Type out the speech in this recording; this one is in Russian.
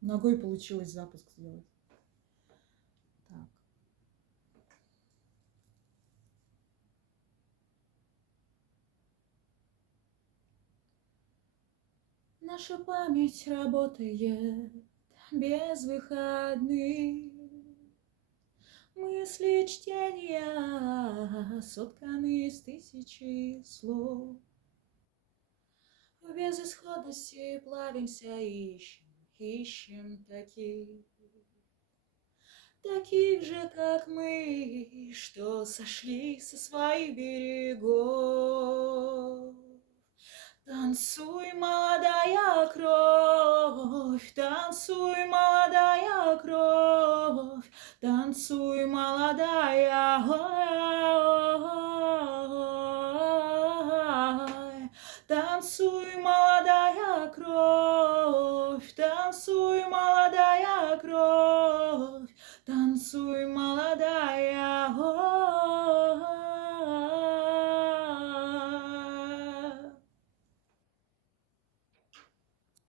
Ногой получилось запуск сделать. Так. Наша память работает без выходных. Мысли чтения сотканы из тысячи слов. В безысходности плавимся, ищем таких же, как мы, что сошли со своих берегов. Танцуй, молодая кровь, танцуй, молодая кровь, танцуй, молодая, танцуй, молодая.